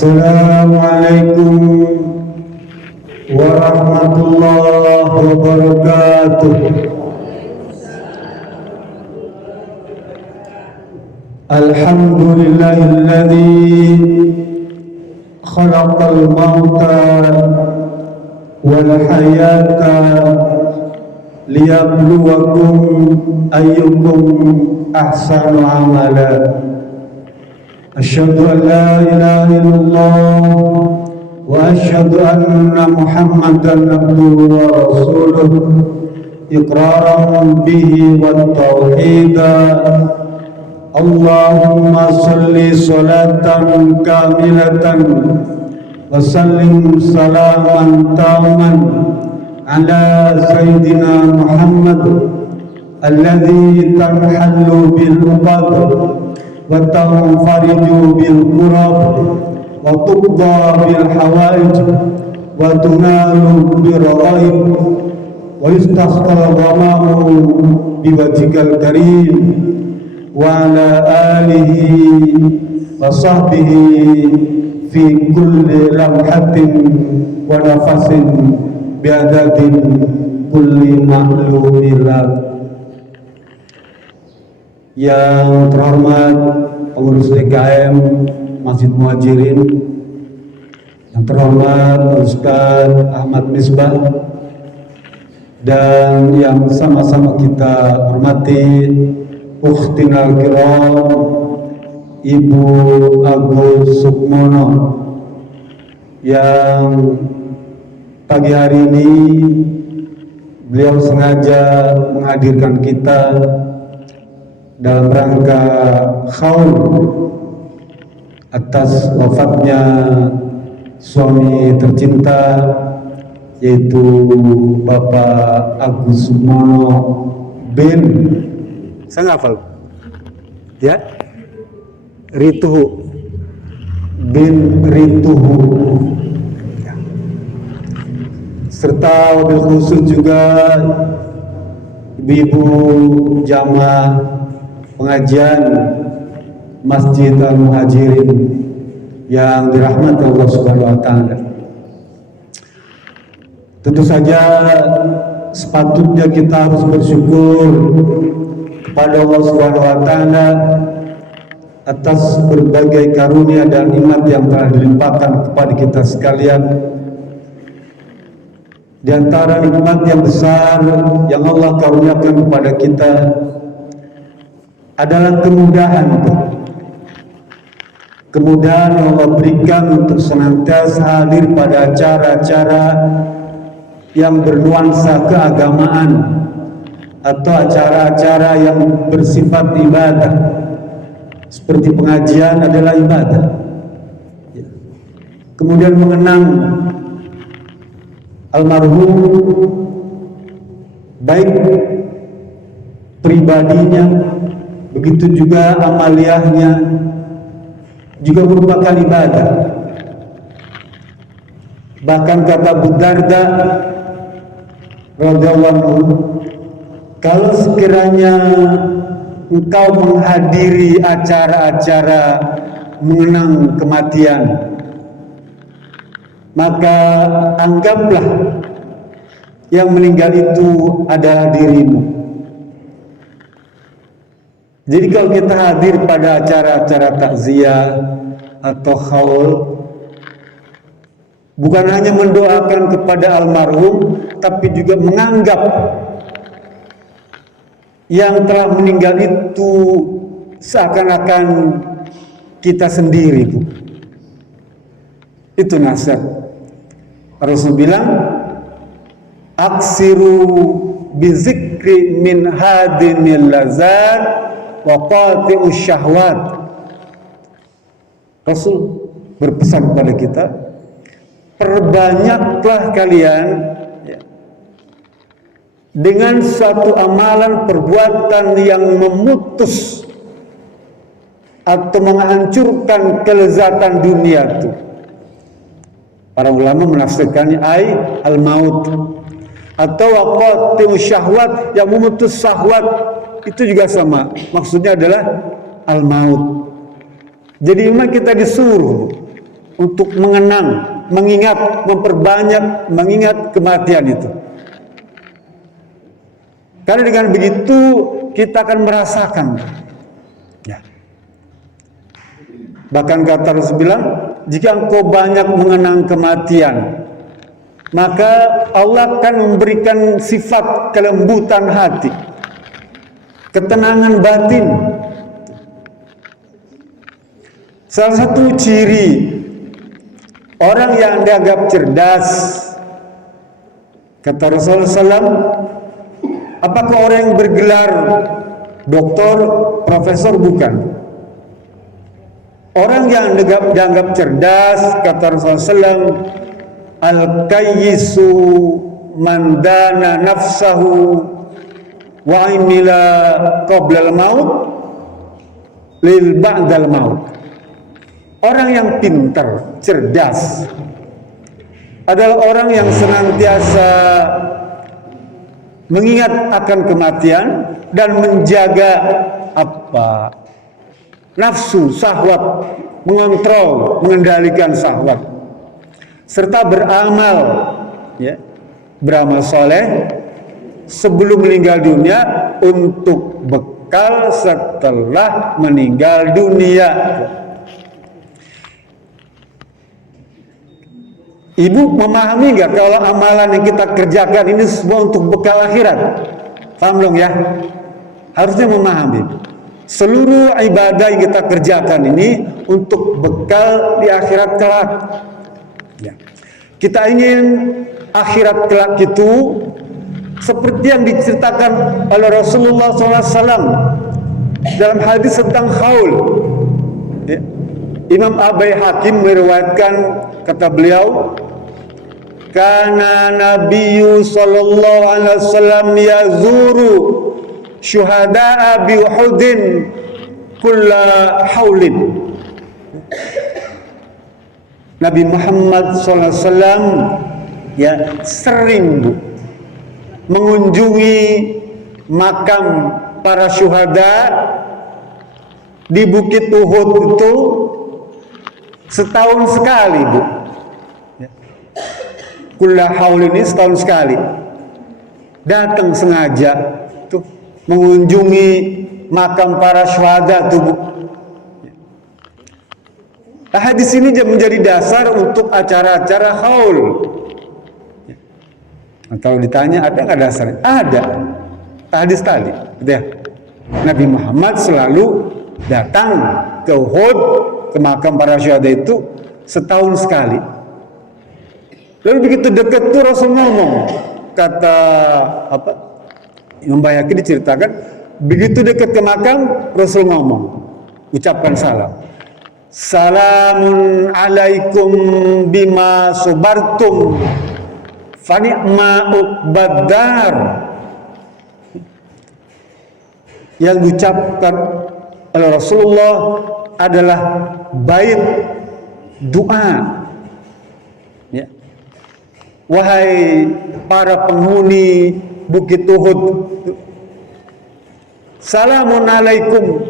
Assalamualaikum warahmatullahi wabarakatuh. Alhamdulillahilladzi khalaqal mauta wal hayata liyabluwakum ayyukum ahsanu amala. Asyhadu an la ilaha illallah wa asyhadu anna Muhammadan abduhu wa rasuluh iqraran bihi wa tauhida. Allahumma salli salatan kamilatan wa sallim salaman taman ala sayyidina Muhammad alladhi tanhallu bil uqad wa tanfariju bil qurab wa tuqda bil hawaij wa tunalu bil raghaib wa yustasqa dhamamu bi wajhikal karim wa ala alihi wa sahbihi fi kulli lamhatin wa nafasin bi'adadin kulli ma'lumilah. Yang terhormat pengurus DKM Masjid Muhajirin, yang terhormat Ustaz Ahmad Misbah, dan yang sama-sama kita hormati Ukhtinal Kiram Ibu Agus Sukmono, yang pagi hari ini beliau sengaja menghadirkan kita dalam rangka khaul atas wafatnya suami tercinta, yaitu Bapak Agus Sukmono bin, saya ngafal ya, Rituhu bin Rituhu, serta wabil khusus juga ibu-ibu jamaah pengajian Masjid Al-Muhajirin yang dirahmati Allah Subhanahu wa taala. Tentu saja sepatutnya kita harus bersyukur kepada Allah Subhanahu wa taala atas berbagai karunia dan nikmat yang telah dilimpahkan kepada kita sekalian. Di antara nikmat yang besar yang Allah karuniakan kepada kita adalah kemudahan. Kemudahan yang Allah berikan untuk senantiasa hadir pada acara-acara yang bernuansa keagamaan atau acara-acara yang bersifat ibadah. Seperti pengajian adalah ibadah. Kemudian mengenang almarhum, baik pribadinya, begitu juga amaliyahnya, juga merupakan ibadah. Bahkan kata Abu Darda radhiyallahu anhu, kalau sekiranya engkau menghadiri acara-acara mengenang kematian, maka anggaplah yang meninggal itu adalah dirimu. Jadi kalau kita hadir pada acara-acara takziah atau khaul, bukan hanya mendoakan kepada almarhum, tapi juga menganggap yang telah meninggal itu seakan-akan kita sendiri. Itu nasihat. Rasul bilang, aksiru bizikri min hadinil lazat wa qati'us syahwat. Rasul berpesan kepada kita, perbanyaklah kalian dengan suatu amalan perbuatan yang memutus atau menghancurkan kelezatan dunia itu. Para ulama menafsirkannya al-maut atau waqati'us syahwat, yang memutus syahwat itu juga sama, maksudnya adalah al-maut. Jadi memang kita disuruh untuk mengenang, mengingat, memperbanyak mengingat kematian itu. Karena dengan begitu kita akan merasakan. Ya. Bahkan kata Rasul bilang, jika engkau banyak mengenang kematian, maka Allah akan memberikan sifat kelembutan hati, ketenangan batin. Salah satu ciri orang yang dianggap cerdas, kata Rasulullah SAW, apakah orang yang bergelar doktor, profesor? Bukan. Orang yang dianggap cerdas, kata Rasulullah SAW, al-kayyisu man dana nafsahu wa amila qabla al-maut lil ba'dal maut. Orang yang pintar, cerdas adalah orang yang senantiasa mengingat akan kematian dan menjaga nafsu, syahwat, mengontrol, mengendalikan syahwat, serta beramal, ya, beramal soleh sebelum meninggal dunia untuk bekal setelah meninggal dunia. Ibu memahami nggak kalau amalan yang kita kerjakan ini semua untuk bekal akhirat? Paham dong ya? Harusnya memahami. Seluruh ibadah yang kita kerjakan ini untuk bekal di akhirat kelak. Ya. Kita ingin akhirat kelak itu seperti yang diceritakan oleh Rasulullah SAW dalam hadis tentang haul. Ya. Imam Abai Hakim meriwayatkan, kata beliau, kana Nabiyyu sallallahu alaihi wasallam yazuru syuhada'a bi Uhudin kulla haulin. Nabi Muhammad sallallahu alaihi wasallam ya sering mengunjungi makam para syuhada di Bukit Uhud itu setahun sekali, Bu. Kulla haul ini setahun sekali. Datang sengaja tuh mengunjungi makam para syuhada tuh, Bu. Nah, hadis ini menjadi dasar untuk acara-acara haul. Kalau ditanya ada nggak dasarnya? Ada. Hadis tadi, gitu ya. Nabi Muhammad selalu datang ke Uhud, ke makam para syuhada itu setahun sekali. Lalu begitu dekat tuh Rasul ngomong, kata Imam Bayhaqi diceritakan, begitu dekat ke makam Rasul ngomong, ucapkan salam. Salamun alaikum bima sabartum fa ni'ma uqbadar. Yang diucapkan oleh Rasulullah adalah bait doa. Ya. Wahai para penghuni Bukit Uhud, salamun alaikum,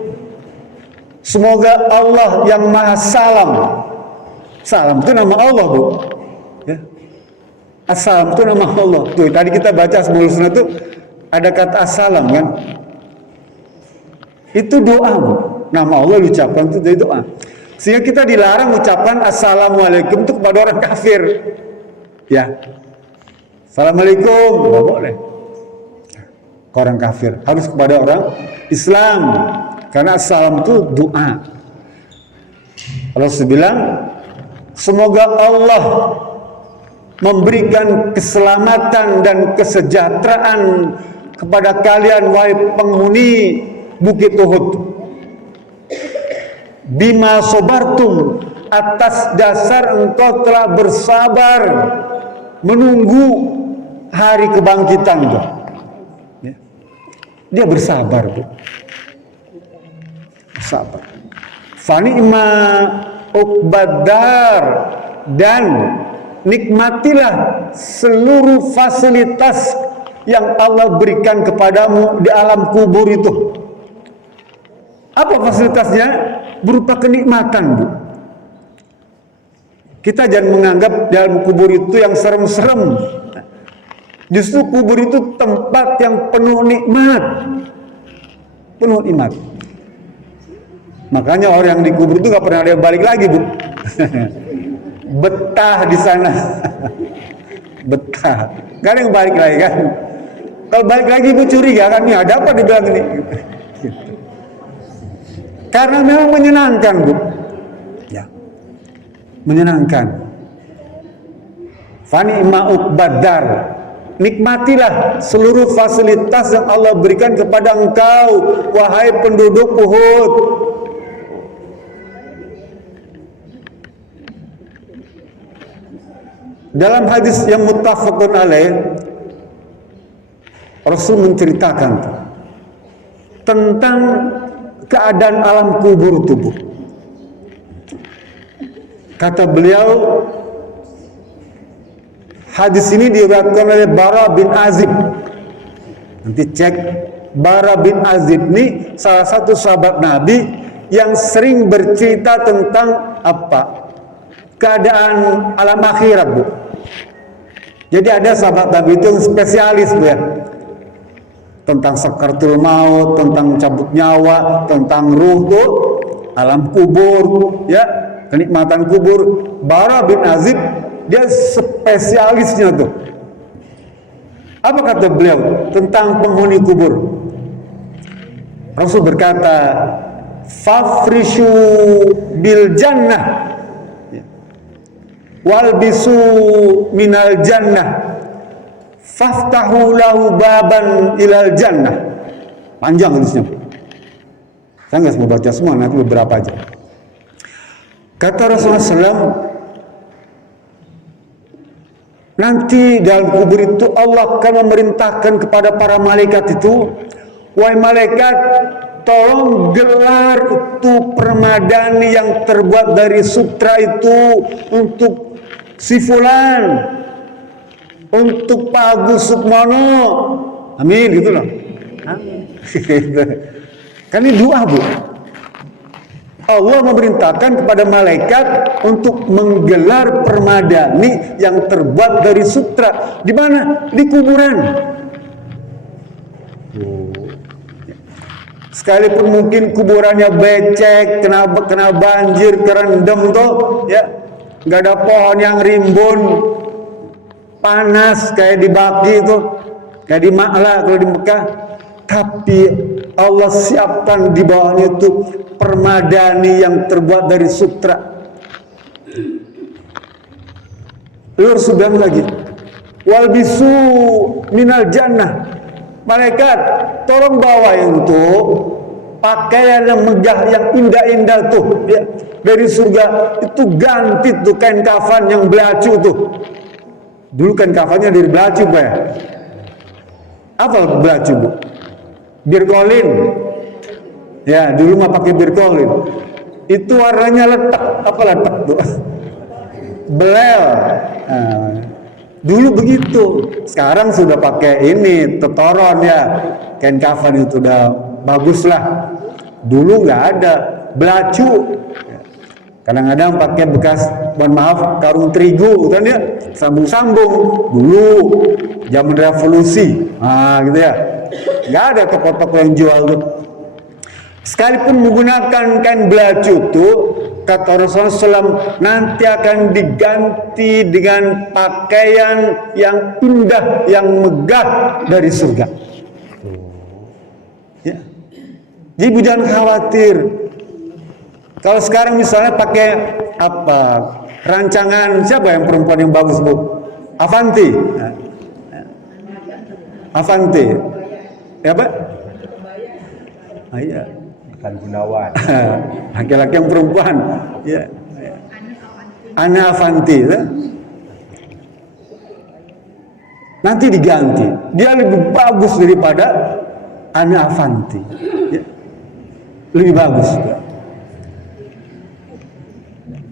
semoga Allah yang maha salam. Salam itu nama Allah, Bu. Ya. Assalam itu nama Allah. Tuh, tadi kita baca sebelum sunnah itu ada kata assalam kan? Itu doa, Bu. Nama Allah diucapkan itu dari doa. Sehingga kita dilarang ucapan assalamualaikum itu kepada orang kafir. Ya, assalamualaikum nggak boleh ke orang kafir, harus kepada orang Islam, karena assalam itu doa. Rasul bilang, semoga Allah memberikan keselamatan dan kesejahteraan kepada kalian wahai penghuni Bukit Uhud, bima sobartum, atas dasar engkau telah bersabar menunggu hari kebangkitan, Bu. Ya. Dia bersabar, Bu. Bersabar. Fani'ma uqbadar, dan nikmatilah seluruh fasilitas yang Allah berikan kepadamu di alam kubur itu. Apa fasilitasnya? Berupa kenikmatan, Bu. Kita jangan menganggap dalam kubur itu yang serem-serem. Justru kubur itu tempat yang penuh nikmat. Penuh nikmat. Makanya orang yang dikubur itu gak pernah ada yang balik lagi, Bu. Betah di sana. Betah. Gak ada yang balik lagi kan. Kalau balik lagi Bu curiga kan, nih ada apa dibilang ini. Karena memang menyenangkan, Bu. Ya. Menyenangkan. Fani ma'uqbadar. Nikmatilah seluruh fasilitas yang Allah berikan kepada engkau, wahai penduduk Uhud. Dalam hadis yang muttafaqun alaih, Rasul menceritakan tentang keadaan alam kubur tubuh. Kata beliau, hadis ini diriwayatkan oleh Bara bin Azib. Nanti cek, Bara bin Azib ini salah satu sahabat Nabi yang sering bercerita tentang apa? Keadaan alam akhirat, Bu. Jadi ada sahabat Nabi itu yang spesialis, Bu, ya. Tentang sakaratul maut, tentang cabut nyawa, tentang ruh tuh, alam kubur, ya, kenikmatan kubur. Bara bin Azib dia spesialisnya tuh. Apa kata beliau tentang penghuni kubur? Rasul berkata, "Fafrishu bil jannah walbisu minal jannah faftahu lahu baban ilal jannah." Panjang hadisnya. Saya nggak mau baca semua, nanti beberapa aja. Kata Rasulullah SAW, nanti dalam kubur itu Allah akan memerintahkan kepada para malaikat itu, wahai malaikat, tolong gelar itu permadani yang terbuat dari sutra itu untuk si fulan, untuk Pak Agus Sukmono. Amin, gitu loh. Kan ini doa, Bu. Allah memerintahkan kepada malaikat untuk menggelar permadani yang terbuat dari sutra. Di mana? Di kuburan. Sekalipun mungkin kuburannya becek, kena banjir, kerendam tuh, ya, nggak ada pohon yang rimbun, panas kayak di Baki itu, kayak di Ma'la kalau di Mekah. Tapi Allah siapkan di bawahnya itu permadani yang terbuat dari sutra. Lalu sudah lagi, walbisu minal jannah. Malaikat, tolong bawa itu pakaian yang megah, yang indah-indah tuh, ya, dari surga. Itu ganti tuh kain kafan yang belacu tuh. Dulu kain kafannya dari belacu, Pak, ya. Apa belacu, Bu? Birkolin. Ya, dulu mah pakai birkolin. Itu warnanya letak. Apa letak tuh? Belel. Nah, dulu begitu. Sekarang sudah pakai ini, tetoron, ya. Kain kafan itu udah bagus lah. Dulu nggak ada, belacu. Kadang-kadang pakai bekas, mohon maaf, karung terigu, kan ya, sambung-sambung. Dulu zaman revolusi, gitu ya. Nggak ada toko-toko yang jual tuh. Sekalipun menggunakan kain belacu tuh, kata Rasulullah SAW, nanti akan diganti dengan pakaian yang indah, yang megah dari surga. Ya. Jadi jangan khawatir. Kalau sekarang misalnya pakai apa, rancangan siapa yang perempuan yang bagus, Bu? Avanti. Avanti. Ya, Pak? Iya. Ikan Gunawan. Laki-laki yang perempuan. Ya. Ana Avanti. Ya. Nanti diganti. Dia lebih bagus daripada Ana Avanti. Ya. Lebih bagus. Ya.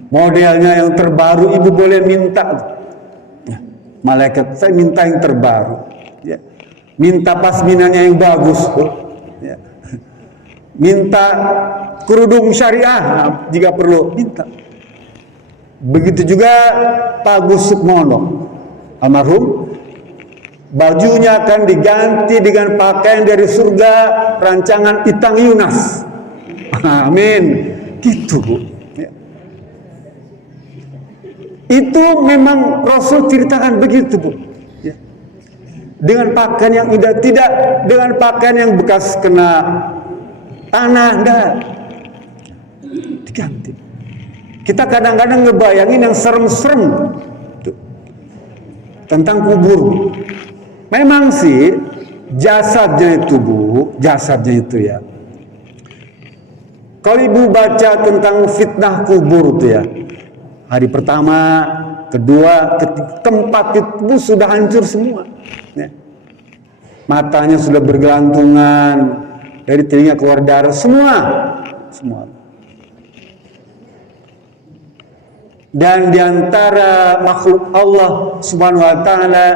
Modelnya yang terbaru, ibu boleh minta. Ya. Malaikat, saya minta yang terbaru. Ya. Minta pasminannya yang bagus. Ya. Minta kerudung syariah jika perlu, minta. Begitu juga Pak Gus Sukmono almarhum, bajunya akan diganti dengan pakaian dari surga rancangan Itang Yunas. Amin. Gitu, Bu. Ya. Itu memang Rasul ceritakan begitu, Bu. Ya. Dengan pakaian yang indah, tidak dengan pakaian yang bekas kena tanah, enggak. Diganti. Kita kadang-kadang ngebayangin yang serem-serem tentang kubur. Memang sih jasadnya itu, Bu, jasadnya itu ya. Kalau Ibu baca tentang fitnah kubur itu ya, hari pertama, kedua, keempat itu sudah hancur semua. Ya. Matanya sudah bergelantungan, dari telinga keluar darah, semua. Dan diantara makhluk Allah Subhanahu Wa Taala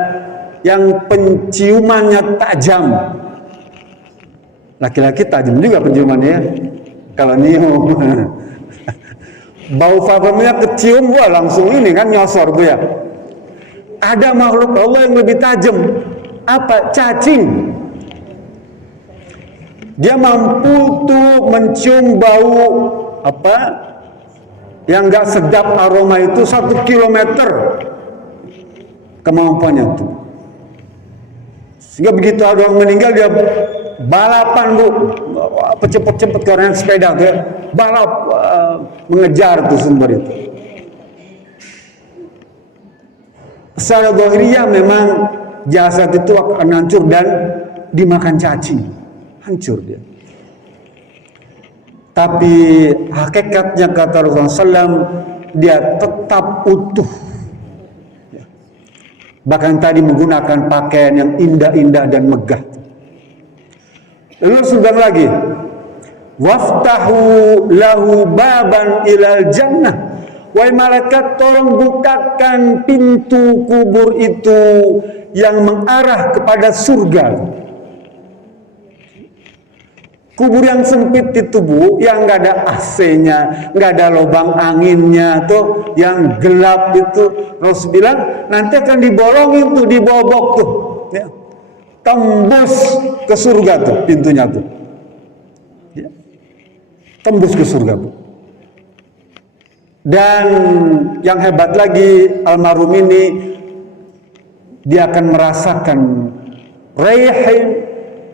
yang penciumannya tajam, laki-laki tajam juga penciumannya ya. Kalau nyium, bau parfumnya kecium, wah langsung ini kan nyosor tuh ya. Ada makhluk Allah yang lebih tajam, apa? Cacing. Dia mampu tuh mencium bau apa? Yang gak sedap aroma itu 1 kilometer kemampuannya tuh. Sehingga begitu ada orang meninggal dia balapan, Bu, cepet-cepet ke orang yang sepeda tuh ya, balap mengejar tuh sumber itu. Secara zahiriyah memang jasad itu akan hancur dan dimakan cacing, hancur dia. Tapi hakikatnya kata Rasulullah SAW, dia tetap utuh. Bahkan tadi menggunakan pakaian yang indah-indah dan megah. Lalu sudah lagi, waftahu lahu baban ilal jannah. Wahai malaikat, tolong bukakan pintu kubur itu yang mengarah kepada surga. Kubur yang sempit itu, Bu, yang nggak ada AC-nya, nggak ada lubang anginnya, tuh, yang gelap itu, Rasul bilang nanti akan dibolongin tuh, dibobok tuh, ya. Tembus ke surga tuh pintunya tuh, ya. Tembus ke surga, Bu. Dan yang hebat lagi, almarhum ini dia akan merasakan raihin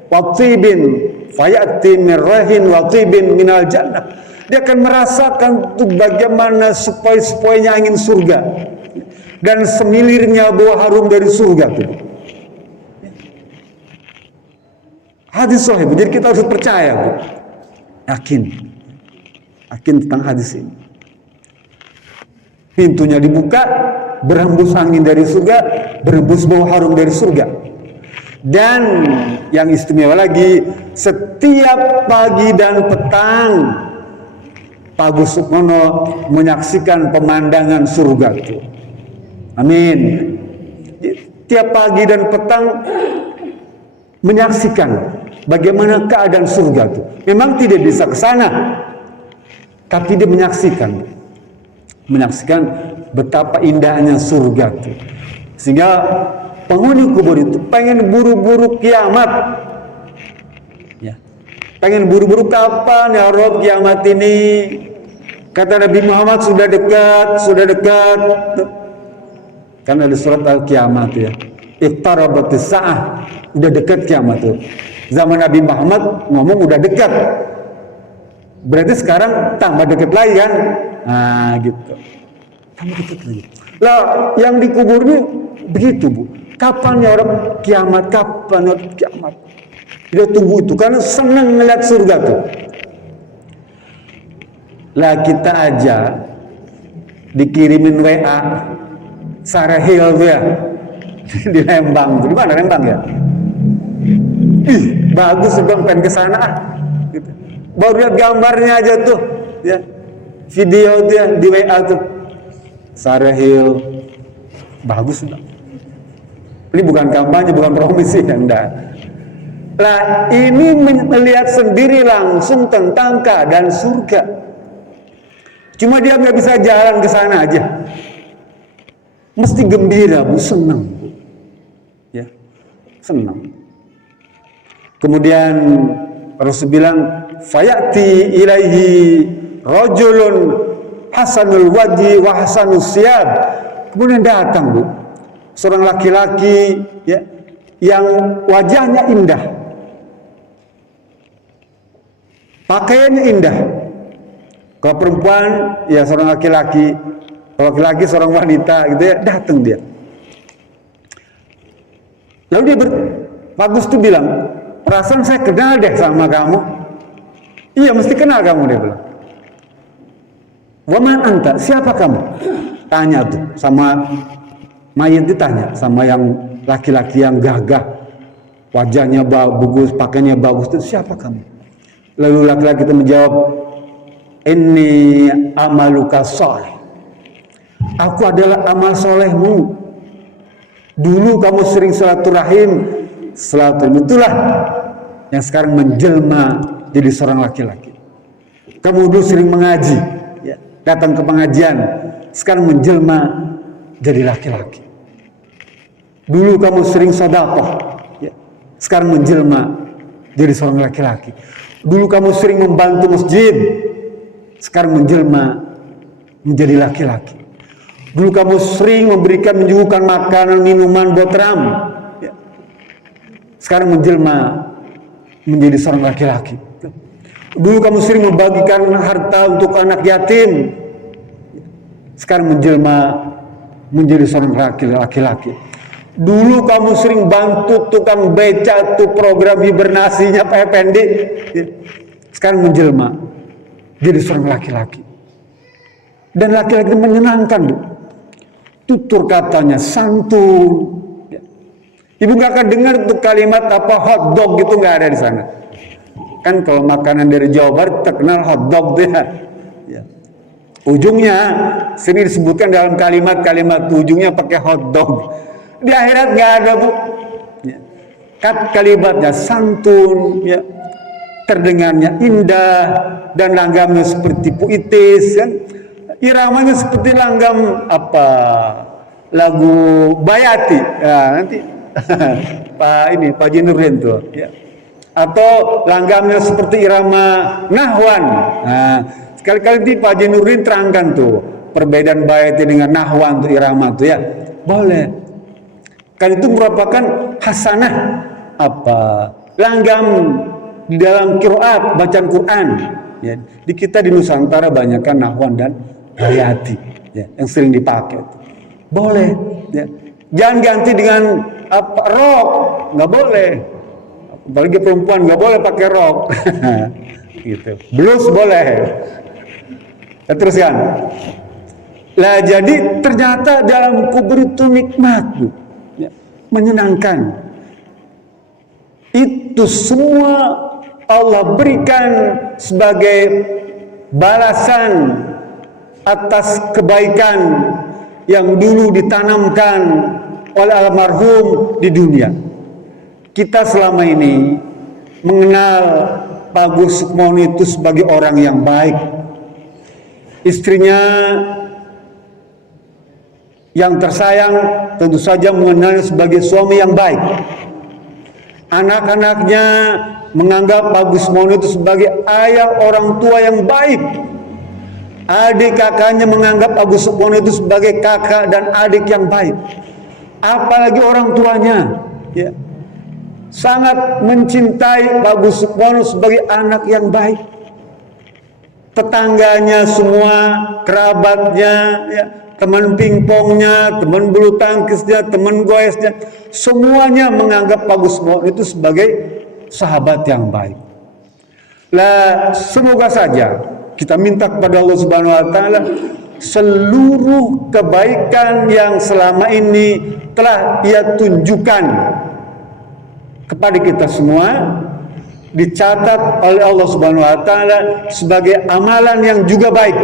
wa tibin fayati min raihin wa tibin minal jannah. Dia akan merasakan tuh bagaimana sepoi-sepoinya angin surga dan semilirnya bau harum dari surga tuh. Hadis sahih, jadi kita harus percaya, Bu. Yakin tentang hadis ini. Pintunya dibuka, berhembus angin dari surga, berhembus bau harum dari surga. Dan yang istimewa lagi, setiap pagi dan petang Pak Gus Sukmono menyaksikan pemandangan surga itu. Amin. Tiap pagi dan petang menyaksikan bagaimana keadaan surga itu. Memang tidak bisa ke sana, tapi dia menyaksikan betapa indahnya surga itu. Sehingga penghuni kubur itu pengen buru-buru kiamat, ya. Pengen buru-buru kapan ya Rob kiamat ini? Kata Nabi Muhammad sudah dekat. Kan ada surat Al-Qiyamah ya. Iqtarabatis sa'ah, udah dekat kiamat tuh. Zaman Nabi Muhammad ngomong udah dekat. Berarti sekarang tambah dekat lagi kan? Nah, gitu. Tambah dekat lagi. Lah, yang di kuburnya begitu, Bu. Kapan ya orang kiamat? Kapan ya kiamat? Dia tunggu itu karena senang ngeliat surga tuh. Lah kita aja dikirimin WA Sarahil tuh ya di Lembang. Di mana Lembang ya? Ih, bagus Bang, pengen ke sana gitu. Baru lihat gambarnya aja tuh, ya. Video dia di WA tuh. Sarahil bagus Bang. Ini bukan kampanye, bukan promisi ya, enggak. Lah, ini melihat sendiri langsung tentang keadaan surga. Cuma dia nggak bisa jalan ke sana aja. Mesti gembira, Bu, senang. Ya, senang. Kemudian Rasul bilang, fayati ilaihi rajulun hasanul wajhi wa hasanus siyab. Kemudian datang, Bu, seorang laki-laki ya yang wajahnya indah, pakaiannya indah. Kalau perempuan ya seorang laki-laki, kalau laki-laki seorang wanita gitu ya, datang dia. Lalu dia Bagus tuh bilang, perasaan saya kenal deh sama kamu. Iya, mesti kenal kamu, dia bilang. Waman anta, siapa kamu? Tanya tuh sama mayat, ditanya sama yang laki-laki yang gagah, wajahnya bagus, pakaiannya bagus, itu siapa kamu? Lalu laki-laki itu menjawab, ini amaluka soleh. Aku adalah amal solehmu. Dulu kamu sering silaturahim, itulah yang sekarang menjelma jadi seorang laki-laki. Kamu dulu sering mengaji, ya, datang ke pengajian, sekarang menjelma jadi laki-laki. Dulu kamu sering sedekah, ya, sekarang menjelma jadi seorang laki-laki. Dulu kamu sering membantu masjid, sekarang menjelma menjadi laki-laki. Dulu kamu sering menyuguhkan makanan, minuman buat ram, ya, sekarang menjelma menjadi seorang laki-laki. Dulu kamu sering membagikan harta untuk anak yatim, sekarang menjelma menjadi seorang laki-laki. Dulu kamu sering bantu tukang beca tuh program hibernasinya Pak Effendi, sekarang menjelma jadi seorang laki-laki. Dan laki-laki menyenangkan, Bu. Tutur katanya santun. Ibu nggak akan dengar tuh kalimat apa hot dog gitu, nggak ada di sana. Kan kalau makanan dari Jawa Barat terkenal hot dog tuh ya. Ujungnya sering disebutkan dalam kalimat-kalimat ujungnya pakai hot dog. Di akhirat nggak ada, Bu. Ya. Kalimatnya santun, ya, terdengarnya indah dan langgamnya seperti puitis, kan? Iramanya seperti langgam apa? Lagu Bayati. Ya, nanti Pak Haji Nurdin tuh, ya. Atau langgamnya seperti irama Nahwan. Nah, sekali-kali di Pak Haji Nurdin terangkan tuh perbedaan Bayati dengan Nahwan tuh, irama tuh, ya. Boleh. Kan itu merupakan hasanah apa? Langgam di dalam qiraat, bacaan Quran. Ya, di kita di Nusantara banyakkan Nahwan dan Bayati, ya, yang sering dipakai. Boleh, ya. Jangan ganti dengan apa, rok, nggak boleh. Apalagi perempuan nggak boleh pakai rok. Gitu. Blues boleh. Ya, teruskan. Lah jadi ternyata dalam kubur itu nikmat, Bu. Ya, menyenangkan. Itu semua Allah berikan sebagai balasan atas kebaikan yang dulu ditanamkan oleh almarhum di dunia. Kita selama ini mengenal Pak Agus Sukmoni itu sebagai orang yang baik. Istrinya yang tersayang tentu saja mengenalnya sebagai suami yang baik. Anak-anaknya menganggap Pak Agus Sukmoni itu sebagai ayah orang tua yang baik. Adik kakaknya menganggap Agus Sukmoni itu sebagai kakak dan adik yang baik. Apalagi orang tuanya, ya, sangat mencintai Pak Agus Sukmoni sebagai anak yang baik. Tetangganya semua, kerabatnya, ya, teman pingpongnya, teman bulu tangkisnya, teman goesnya, semuanya menganggap Pak Agus Sukmoni itu sebagai sahabat yang baik. Lah, semoga saja kita minta kepada Allah Subhanahu wa taala seluruh kebaikan yang selama ini telah Ia tunjukkan kepada kita semua dicatat oleh Allah Subhanahu wa taala sebagai amalan yang juga baik.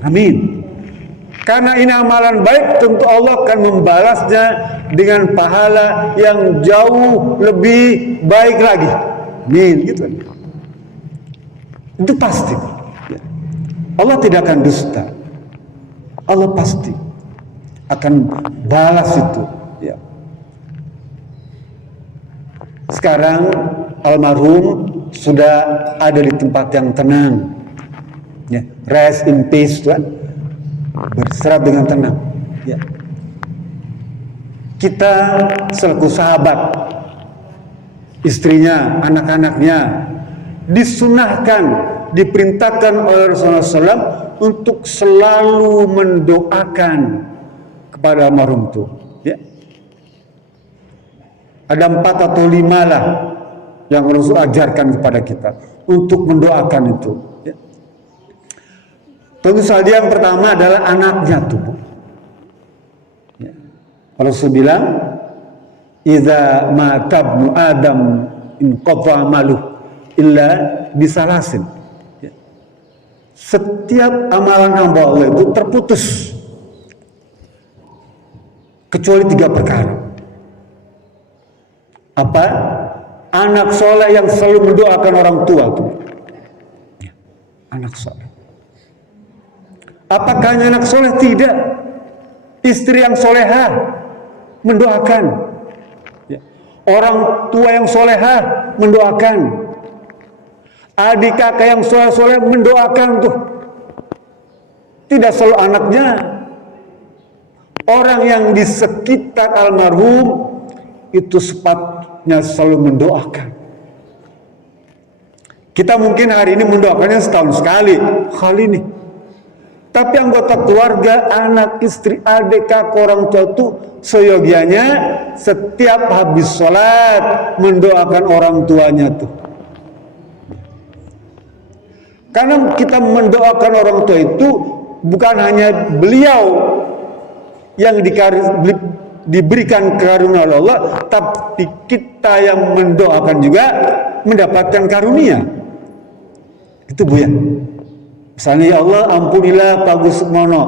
Amin. Karena ini amalan baik, tentu Allah akan membalasnya dengan pahala yang jauh lebih baik lagi. Amin, gitu. Itu pasti. Allah tidak akan dusta. Allah pasti akan balas itu. Ya. Sekarang almarhum sudah ada di tempat yang tenang. Ya, rest in peace, Tuhan. Berserah dengan tenang. Ya. Kita selaku sahabat, istrinya, anak-anaknya, disunahkan, diperintahkan oleh Rasulullah SAW untuk selalu mendoakan kepada almarhum itu. Ya. Ada 4 atau 5 lah yang Rasul ajarkan kepada kita untuk mendoakan itu. Ya. Tentu saja yang pertama adalah anaknya tuh. Ya. Rasul bilang, "Idza mata ibnu Adam inqata amaluh illa bisalasin." Ya. Setiap amalan hamba Allah itu terputus kecuali 3 perkara. Apa? Anak soleh yang selalu mendoakan orang tua tuh. Ya. Anak soleh. Apakah hanya anak soleh? Tidak. Istri yang solehah mendoakan. Ya. Orang tua yang solehah mendoakan. Adik kakak yang soleh-soleh mendoakan tuh. Tidak selalu anaknya. Orang yang di sekitar almarhum itu sepatutnya selalu mendoakan. Kita mungkin hari ini mendoakannya setahun sekali, hal ini. Tapi anggota keluarga, anak, istri, adik, kakak, orang tua itu seyogianya setiap habis sholat mendoakan orang tuanya tuh. Karena kita mendoakan orang tua itu bukan hanya beliau yang diberikan karunia oleh Allah, tapi kita yang mendoakan juga mendapatkan karunia. Itu Bu ya. Misalnya, ya Allah ampunilah Pak Gus Sukmono.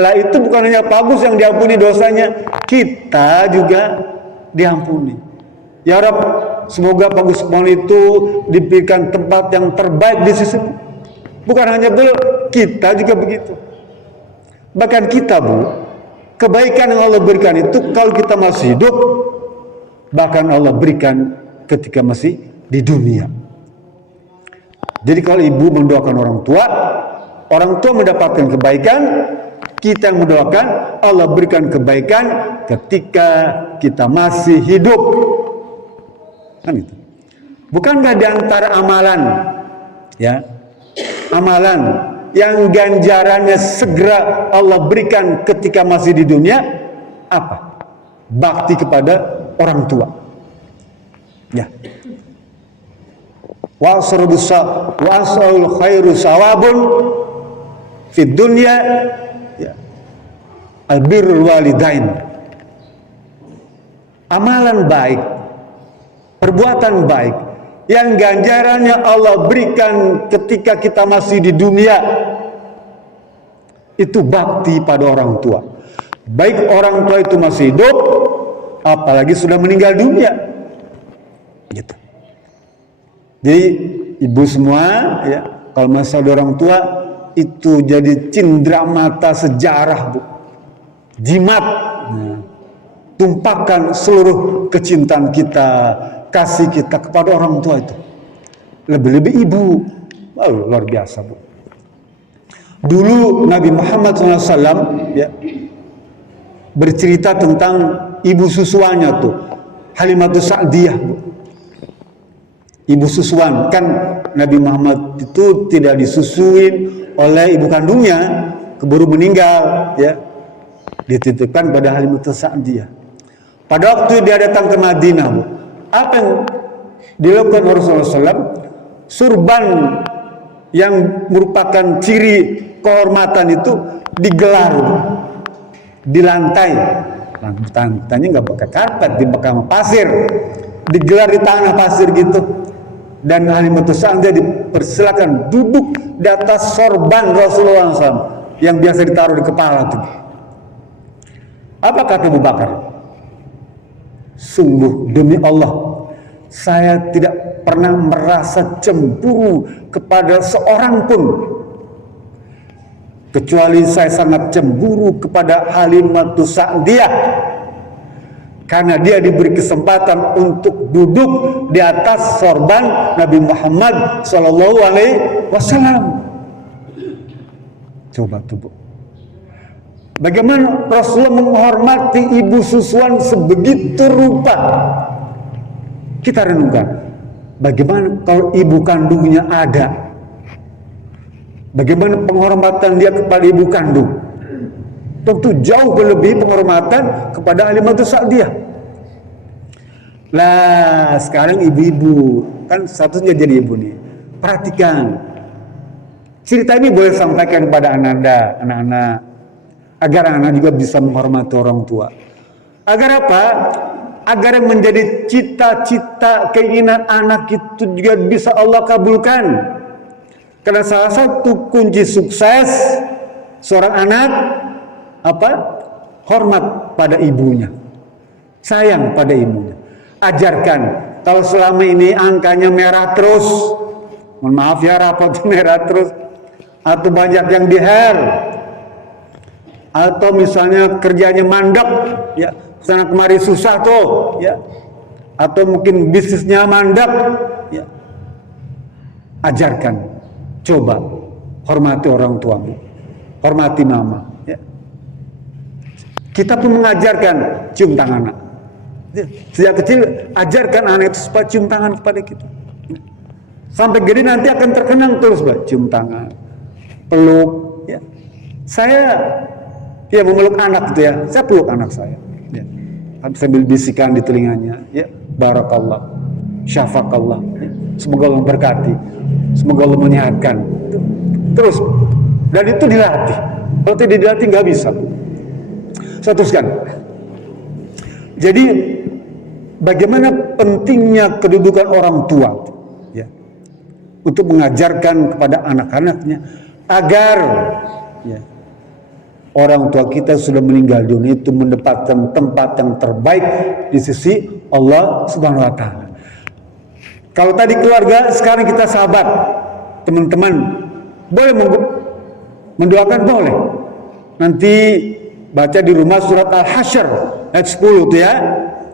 Lah itu bukan hanya Pak Gus yang diampuni dosanya, kita juga diampuni. Ya Rabb, semoga Pak Gus Sukmono itu diberikan tempat yang terbaik di sisi. Bukan hanya beliau, kita juga begitu. Bahkan kita Bu, kebaikan yang Allah berikan itu kalau kita masih hidup, bahkan Allah berikan ketika masih di dunia. Jadi kalau ibu mendoakan orang tua mendapatkan kebaikan, kita yang mendoakan Allah berikan kebaikan ketika kita masih hidup. Kan itu. Bukankah di antara amalan, ya, amalan yang ganjarannya segera Allah berikan ketika masih di dunia, apa? Bakti kepada orang tua. Ya. Wa'asrul khairu sawabun fid dunya, ya, albirrul walidain. Amalan baik, perbuatan baik yang ganjarannya Allah berikan ketika kita masih di dunia, itu bakti pada orang tua. Baik orang tua itu masih hidup, apalagi sudah meninggal dunia. Gitu. Jadi ibu semua, ya, kalau masih ada orang tua itu jadi cindera mata sejarah, Bu. Jimat. Nah, tumpahkan seluruh kecintaan kita, kasih kita kepada orang tua itu. Lebih-lebih ibu. Oh, luar biasa, Bu. Dulu Nabi Muhammad SAW, ya, bercerita tentang ibu susuannya tuh, Halimatus Sa'diyah, Bu. Ibu susuan, kan Nabi Muhammad itu tidak disusuin oleh ibu kandungnya, keburu meninggal, ya, dititipkan pada Halimatus Sa'diyah. Pada waktu dia datang ke Madinah, Bu, apa yang dilakukan Rasulullah SAW? Surban yang merupakan ciri kehormatan itu digelar, Bu, di lantai. Lantainya nggak pakai karpet, dibakar pasir, digelar di tanah pasir gitu. Dan Halimatus Sa'diyah dipersilakan duduk di atas sorban Rasulullah SAW yang biasa ditaruh di kepala tuh. Apa kata Abu Bakar? Sungguh demi Allah, saya tidak pernah merasa cemburu kepada seorang pun kecuali saya sangat cemburu kepada Halimatus Sa'diyah karena dia diberi kesempatan untuk duduk di atas sorban Nabi Muhammad Sallallahu Alaihi Wasallam. Coba tuh, Bu. Bagaimana Rasulullah menghormati ibu susuan sebegitu rupa. Kita renungkan, bagaimana kalau ibu kandungnya ada? Bagaimana penghormatan dia kepada ibu kandung? Tentu jauh lebih penghormatan kepada Halimatus Sa'diyah. Lah, sekarang ibu-ibu, kan statusnya jadi ibu nih. Perhatikan. Cerita ini boleh sampaikan kepada anak-anak, agar anak juga bisa menghormati orang tua. Agar apa? Agar yang menjadi cita-cita keinginan anak itu juga bisa Allah kabulkan. Karena salah satu kunci sukses seorang anak apa? Hormat pada ibunya, sayang pada ibunya. Ajarkan. Kalau selama ini angkanya merah terus, mohon maaf ya, rapot merah terus, atau banyak yang diher, atau misalnya kerjanya mandek, ya sana kemari susah tuh, ya, atau mungkin bisnisnya mandek, ya, ajarkan. Coba hormati orang tuamu, hormati mama. Ya. Kita pun mengajarkan cium tangan anak. Sejak kecil ajarkan anak itu supaya cium tangan kepada kita. Sampai gede nanti akan terkenang terus, Mbak. Cium tangan, peluk. Ya. Saya ya memeluk anak gitu ya. Saya peluk anak saya. Ya. Sambil bisikan di telinganya. Ya, barakallah, syafaqallah. Ya. Semoga Allah memberkati. Semoga Allah menyehatkan. Terus, dan itu dilatih. Kalau tidak dilatih nggak bisa. Saya teruskan. Jadi, bagaimana pentingnya kedudukan orang tua, ya, untuk mengajarkan kepada anak-anaknya agar, ya, orang tua kita sudah meninggal dunia itu mendapatkan tempat yang terbaik di sisi Allah Subhanahu Wa Taala. Kalau tadi keluarga, sekarang kita sahabat, teman-teman, boleh mendoakan, boleh. Nanti baca di rumah surat Al-Hasyr ayat 10 itu ya.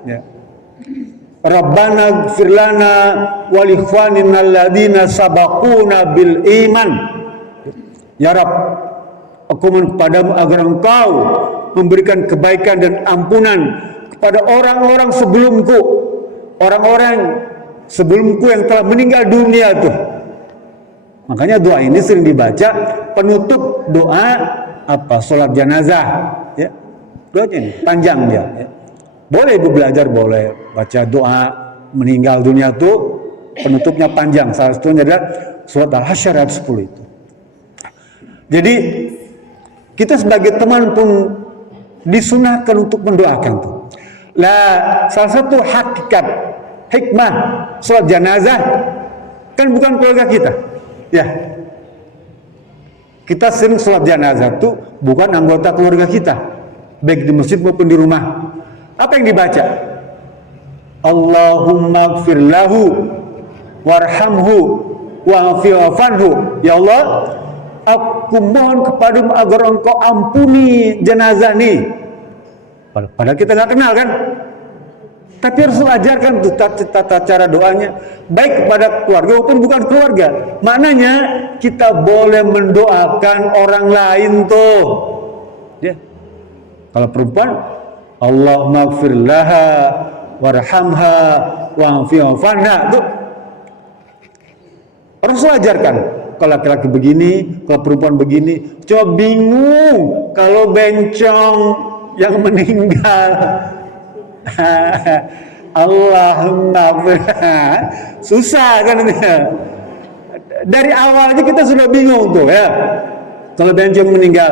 Ya. Rabbana ighfir lana wa li ikhwanina alladziina sabaquna bil iman. Ya Rabb, aku mohon kepadamu agar Engkau memberikan kebaikan dan ampunan kepada orang-orang sebelumku, orang-orang sebelumku yang telah meninggal dunia tuh. Makanya doa ini sering dibaca penutup doa apa? Sholat jenazah. Ya, doanya ini panjang dia. Ya. Boleh ibu belajar, boleh baca doa meninggal dunia tuh penutupnya panjang. Salah satunya adalah surat Al-Hasyr ayat 10 itu. Jadi kita sebagai teman pun disunahkan untuk mendoakan tuh. Lah, salah satu hakikat hikmah sholat jenazah kan bukan keluarga kita, ya. Kita sering sholat jenazah tuh bukan anggota keluarga kita, baik di masjid maupun di rumah. Apa yang dibaca? Allahumma ighfir lahu warhamhu wa'afi'afanhu. Ya Allah, aku mohon kepadamu agar Engkau ampuni jenazah nih. Padahal kita nggak kenal kan? Tapi harus ajarkan tuh tata cara doanya, baik kepada keluarga maupun bukan keluarga. Maknanya kita boleh mendoakan orang lain tuh. Ya. Kalau perempuan, Allahumma ighfir laha warhamha wa'afi'afanha tuh. Rasul ajarkan. Kalau laki-laki begini, kalau perempuan begini. Coba bingung kalau bencong yang meninggal. Allahumma susah kan ini. Dari awal aja kita sudah bingung tuh ya. Kalau bencong meninggal,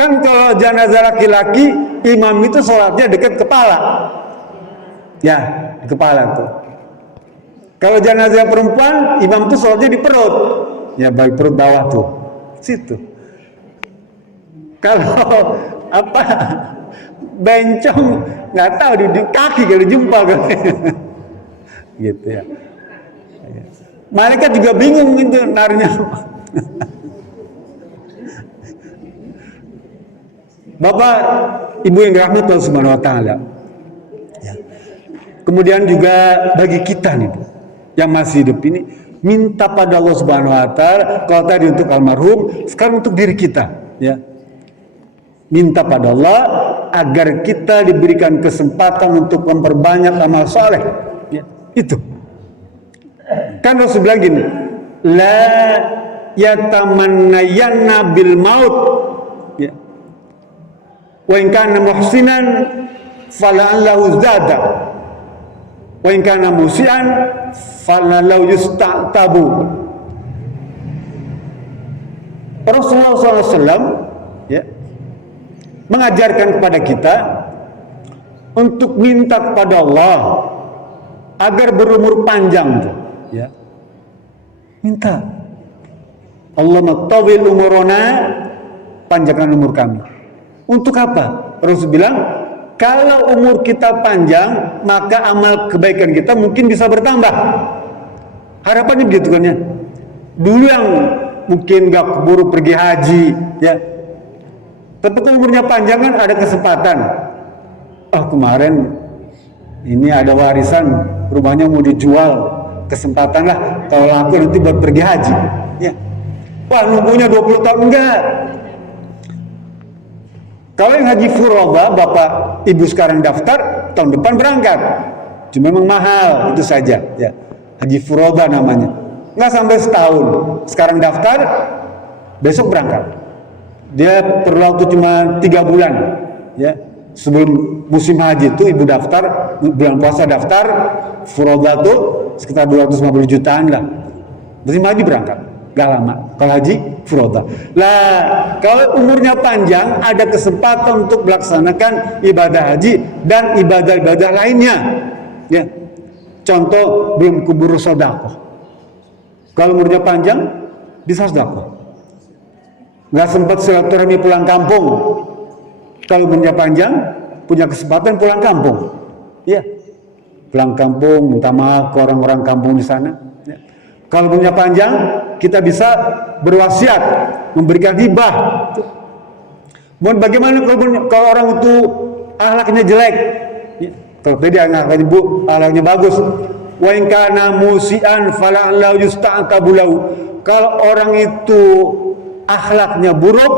kan kalau jenazah laki-laki imam itu sholatnya dekat kepala, ya di kepala tuh. Kalau jenazah perempuan imam itu sholatnya di perut, ya baik perut bawah tuh, situ. Kalau apa bencong nggak tahu di kaki kali jempol kali gitu ya. Malaikat juga bingung itu narinya. Bapak, Ibu yang dirahmati Allah Subhanahu wa taala. Ya. Kemudian juga bagi kita nih, Bu, yang masih hidup ini, minta pada Allah Subhanahu wa taala, kalau tadi untuk almarhum, sekarang untuk diri kita, ya. Minta pada Allah agar kita diberikan kesempatan untuk memperbanyak amal soleh. Ya, itu. Kan Rasul bilang gini, la yatamannayanna bil maut. Ya. Wa in kana muhsinan fala'allahu zada. Wa in kana musian fala'allahu yusta'tabu. Rasulullah SAW, ya, mengajarkan kepada kita untuk minta kepada Allah agar berumur panjang, ya. Minta Allahumma tawil umurona, panjangkan umur kami. Untuk apa? Rasul bilang, kalau umur kita panjang, maka amal kebaikan kita mungkin bisa bertambah. Harapannya begitu kan ya. Dulu yang mungkin gak keburu pergi haji, ya, tapi kalau umurnya panjang kan ada kesempatan. Oh, kemarin ini ada warisan, rumahnya mau dijual, kesempatan lah kalau laku nanti buat pergi haji, ya. Wah, nunggunya 20 tahun enggak. Kalau yang haji furoba, Bapak Ibu sekarang daftar, tahun depan berangkat. Cuma memang mahal, itu saja, ya. Haji furoba namanya. Enggak sampai setahun. Sekarang daftar, besok berangkat. Dia perlu waktu cuma 3 bulan, ya. Sebelum musim haji itu Ibu daftar, bulan puasa daftar, furoba itu sekitar 250 jutaan lah. Musim haji berangkat, gak lama. Kalau haji furoba. Lah, kalau umurnya panjang, ada kesempatan untuk melaksanakan ibadah haji dan ibadah-ibadah lainnya, ya. Contoh, belum kubur sedekah. Kalau umurnya panjang, bisa sedekah. Gak sempat silaturahmi pulang kampung. Kalau umurnya panjang, punya kesempatan pulang kampung. Ya, pulang kampung, minta maaf ke orang-orang kampung di sana. Ya. Kalau umurnya panjang, kita bisa berwasiat, memberikan hibah. Mohon bagaimana kalau orang itu akhlaknya jelek? Ya. Kalau tadi akhlaknya akhlaknya bagus. Wa in kana musian fala'allahu yusta'tabu lahu. Kalau orang itu akhlaknya buruk,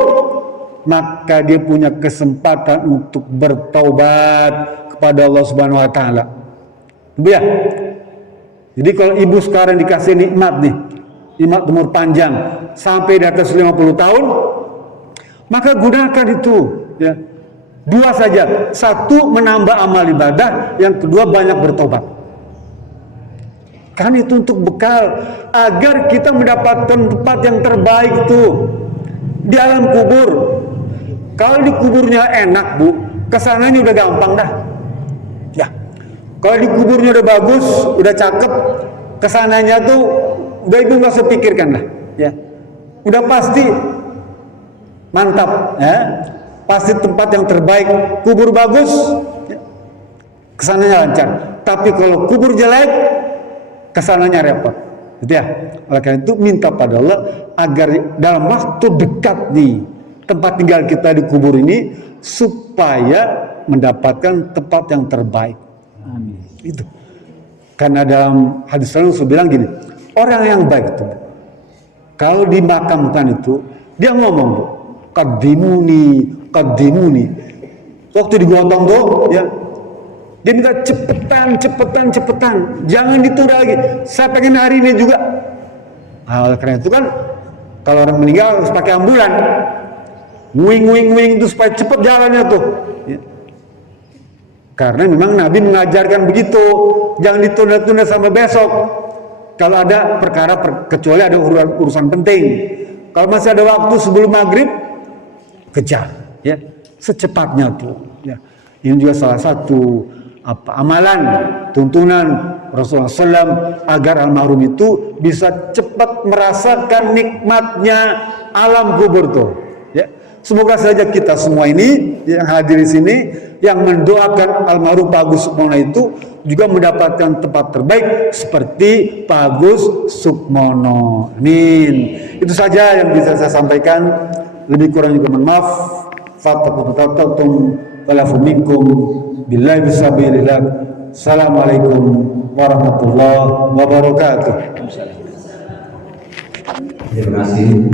maka dia punya kesempatan untuk bertaubat kepada Allah Subhanahu wa taala. Ya. Jadi kalau ibu sekarang dikasih nikmat nih, nikmat umur panjang sampai di atas 50 tahun, maka gunakan itu, ya. 2 saja. 1, menambah amal ibadah, yang kedua banyak bertobat. Kan itu untuk bekal agar kita mendapatkan tempat yang terbaik itu di alam kubur. Kalau di kuburnya enak, Bu, kesananya udah gampang dah. Ya. Kalau di kuburnya udah bagus, udah cakep, kesananya tuh udah itu nggak usah pikirkan lah. Ya. Udah pasti mantap, ya. Pasti tempat yang terbaik. Kubur bagus, ya, kesananya lancar. Tapi kalau kubur jelek, kesananya repot. Gitu ya. Oleh karena itu minta pada Allah agar dalam waktu dekat nih tempat tinggal kita di kubur ini supaya mendapatkan tempat yang terbaik. Amin. Itu. Karena dalam hadis lalu saya bilang gini, orang yang baik itu kalau dimakamkan itu dia ngomong, Bu, qadimuni. Waktu digotong tuh, ya, dia minta cepetan, jangan ditunda lagi. Saya pengen hari ini juga. Oleh karena itu kan kalau orang meninggal harus pakai ambulan. Wing itu supaya cepat jalannya tuh, ya. Karena memang Nabi mengajarkan begitu, jangan ditunda-tunda sampai besok. Kalau ada perkara kecuali ada urusan penting. Kalau masih ada waktu sebelum maghrib, kejar, ya, secepatnya tuh. Ya. Ini juga salah satu amalan, tuntunan Rasulullah SAW agar almarhum itu bisa cepat merasakan nikmatnya alam kubur tuh. Ya. Semoga saja kita semua ini yang hadir di sini, yang mendoakan almarhum Pak Agus Sukmono itu juga mendapatkan tempat terbaik seperti Pak Agus Sukmono. Amin. Itu saja yang bisa saya sampaikan. Lebih kurang juga mohon maaf. fattaqtum walafu minkum billahi bisabilillah. Assalamualaikum warahmatullahi wabarakatuh. Terima kasih.